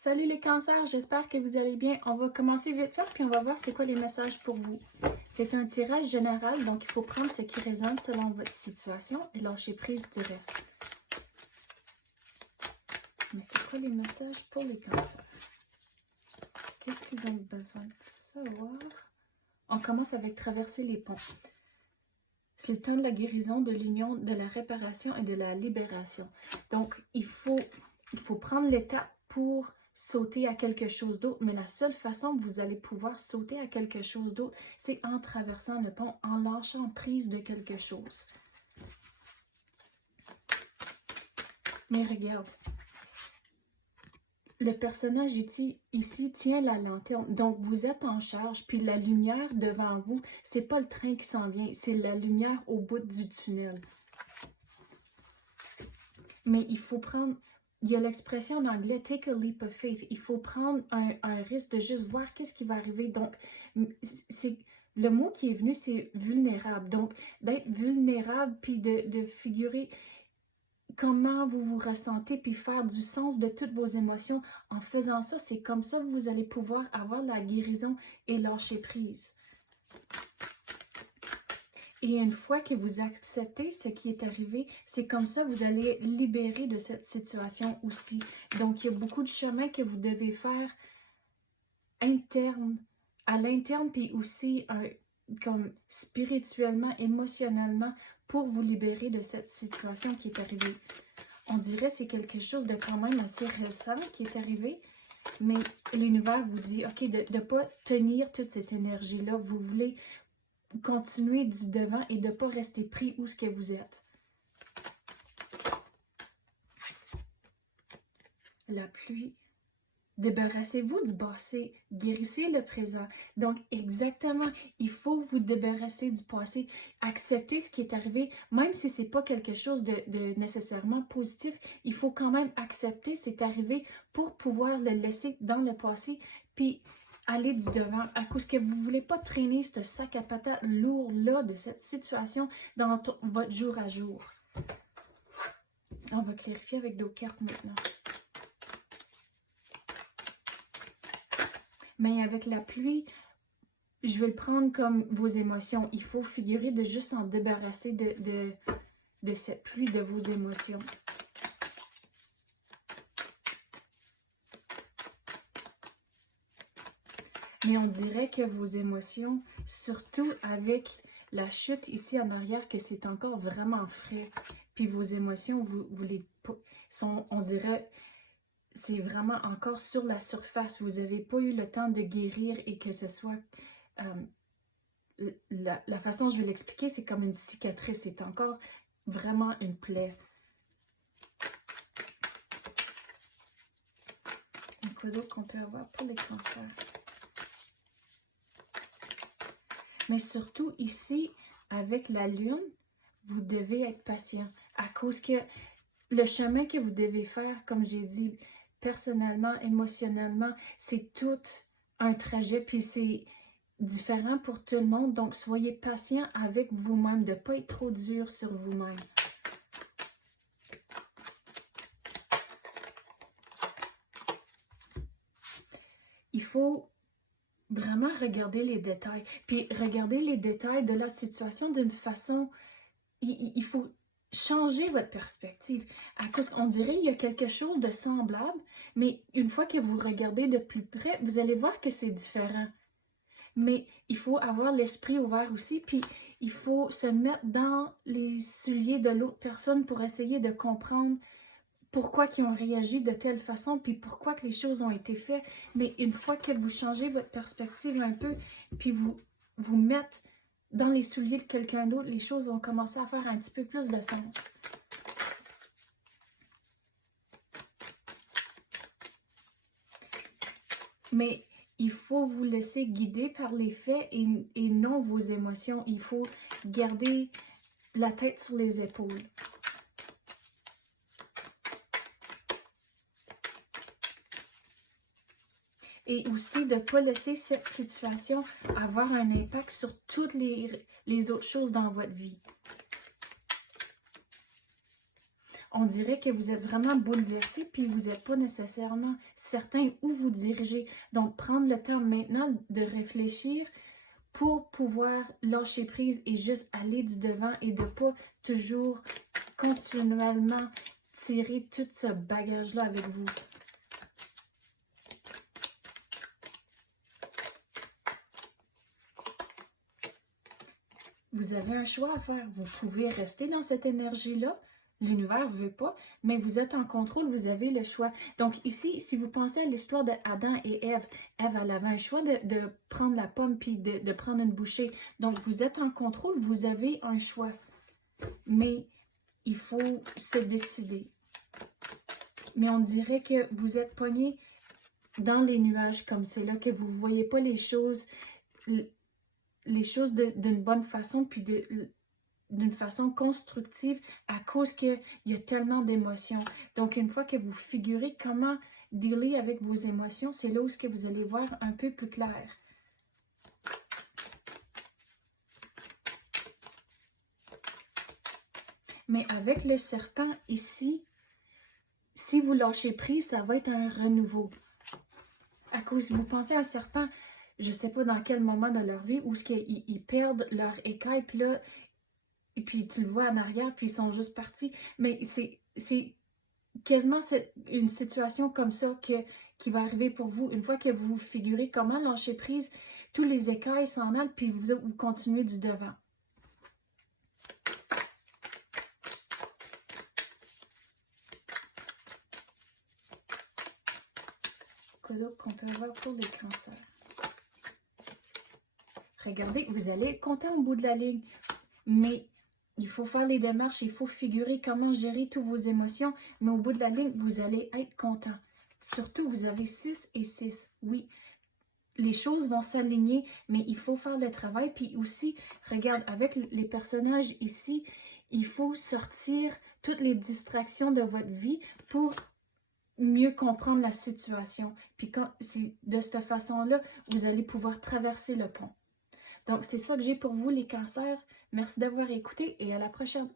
Salut les cancers, j'espère que vous allez bien. On va commencer vite fait, puis on va voir c'est quoi les messages pour vous. C'est un tirage général, donc il faut prendre ce qui résonne selon votre situation et lâcher prise du reste. Mais c'est quoi les messages pour les cancers? Qu'est-ce qu'ils ont besoin de savoir? On commence avec traverser les ponts. C'est le temps de la guérison, de l'union, de la réparation et de la libération. Donc, il faut prendre l'étape pour sauter à quelque chose d'autre, mais la seule façon que vous allez pouvoir sauter à quelque chose d'autre, c'est en traversant le pont, en lâchant prise de quelque chose. Mais regarde, le personnage ici tient la lanterne, donc vous êtes en charge, puis la lumière devant vous, c'est pas le train qui s'en vient, c'est la lumière au bout du tunnel. Mais il faut prendre, il y a l'expression en anglais « take a leap of faith », il faut prendre un risque de juste voir qu'est-ce qui va arriver. Donc, le mot qui est venu, c'est « vulnérable ». Donc, d'être vulnérable, puis de figurer comment vous vous ressentez, puis faire du sens de toutes vos émotions. En faisant ça, c'est comme ça que vous allez pouvoir avoir la guérison et lâcher prise. Et une fois que vous acceptez ce qui est arrivé, c'est comme ça que vous allez libérer de cette situation aussi. Donc, il y a beaucoup de chemin que vous devez faire à l'interne, puis aussi comme spirituellement, émotionnellement, pour vous libérer de cette situation qui est arrivée. On dirait que c'est quelque chose de quand même assez récent qui est arrivé, mais l'univers vous dit, OK, de ne pas tenir toute cette énergie-là. Vous voulez continuer du devant et de ne pas rester pris où ce que vous êtes. La pluie. Débarrassez-vous du passé, guérissez le présent. Donc, exactement, il faut vous débarrasser du passé, accepter ce qui est arrivé, même si ce n'est pas quelque chose de nécessairement positif, il faut quand même accepter ce qui est arrivé pour pouvoir le laisser dans le passé, puis aller du devant, à cause que vous ne voulez pas traîner ce sac à patates lourd-là de cette situation dans votre jour à jour. On va clarifier avec d'autres cartes maintenant. Mais avec la pluie, je vais le prendre comme vos émotions. Il faut figurer de juste s'en débarrasser de cette pluie, de vos émotions. Mais on dirait que vos émotions, surtout avec la chute ici en arrière, que c'est encore vraiment frais. Puis vos émotions, vous les sont, on dirait, c'est vraiment encore sur la surface. Vous n'avez pas eu le temps de guérir et que ce soit... la façon dont je vais l'expliquer, c'est comme une cicatrice. C'est encore vraiment une plaie. Et quoi d'autre qu'on peut avoir pour les cancers? Mais surtout ici, avec la lune, vous devez être patient. À cause que le chemin que vous devez faire, comme j'ai dit, personnellement, émotionnellement, c'est tout un trajet, puis c'est différent pour tout le monde. Donc, soyez patient avec vous-même, de ne pas être trop dur sur vous-même. Il faut vraiment regarder les détails, puis regarder les détails de la situation d'une façon... Il faut changer votre perspective. À cause qu'on dirait qu'il y a quelque chose de semblable, mais une fois que vous regardez de plus près, vous allez voir que c'est différent. Mais il faut avoir l'esprit ouvert aussi, puis il faut se mettre dans les souliers de l'autre personne pour essayer de comprendre pourquoi ils ont réagi de telle façon, puis pourquoi que les choses ont été faites. Mais une fois que vous changez votre perspective un peu, puis vous mettez dans les souliers de quelqu'un d'autre, les choses vont commencer à faire un petit peu plus de sens. Mais il faut vous laisser guider par les faits et non vos émotions. Il faut garder la tête sur les épaules. Et aussi de ne pas laisser cette situation avoir un impact sur toutes les autres choses dans votre vie. on dirait que vous êtes vraiment bouleversé, puis vous n'êtes pas nécessairement certain où vous dirigez. Donc, prendre le temps maintenant de réfléchir pour pouvoir lâcher prise et juste aller du devant et de ne pas toujours continuellement tirer tout ce bagage-là avec vous. Vous avez un choix à faire. Vous pouvez rester dans cette énergie-là. L'univers ne veut pas, mais vous êtes en contrôle, vous avez le choix. Donc ici, si vous pensez à l'histoire d'Adam et Ève, Ève, elle avait un choix de prendre la pomme puis de prendre une bouchée. Donc vous êtes en contrôle, vous avez un choix. Mais il faut se décider. Mais on dirait que vous êtes pogné dans les nuages comme c'est là, que vous ne voyez pas les choses d'une bonne façon, puis d'une façon constructive à cause qu'il y a tellement d'émotions. Donc, une fois que vous figurez comment dealer avec vos émotions, c'est là où que vous allez voir un peu plus clair. Mais avec le serpent ici, si vous lâchez prise, ça va être un renouveau. À cause, vous pensez à un serpent, je ne sais pas dans quel moment de leur vie où ils perdent leur écaille, puis là, et puis tu le vois en arrière, puis ils sont juste partis. Mais c'est quasiment une situation comme ça qui va arriver pour vous. Une fois que vous figurez comment lâcher prise, tous les écailles s'en allent, puis vous continuez du devant. Quoi d'autre qu'on peut avoir pour les cancers? Regardez, vous allez compter en bout de la ligne, mais il faut faire les démarches, il faut figurer comment gérer toutes vos émotions, mais au bout de la ligne, vous allez être content. Surtout, vous avez 6 et 6. Oui, les choses vont s'aligner, mais il faut faire le travail. Puis aussi, regarde, avec les personnages ici, il faut sortir toutes les distractions de votre vie pour mieux comprendre la situation. Puis de cette façon-là, vous allez pouvoir traverser le pont. Donc, c'est ça que j'ai pour vous, les cancers. Merci d'avoir écouté et à la prochaine.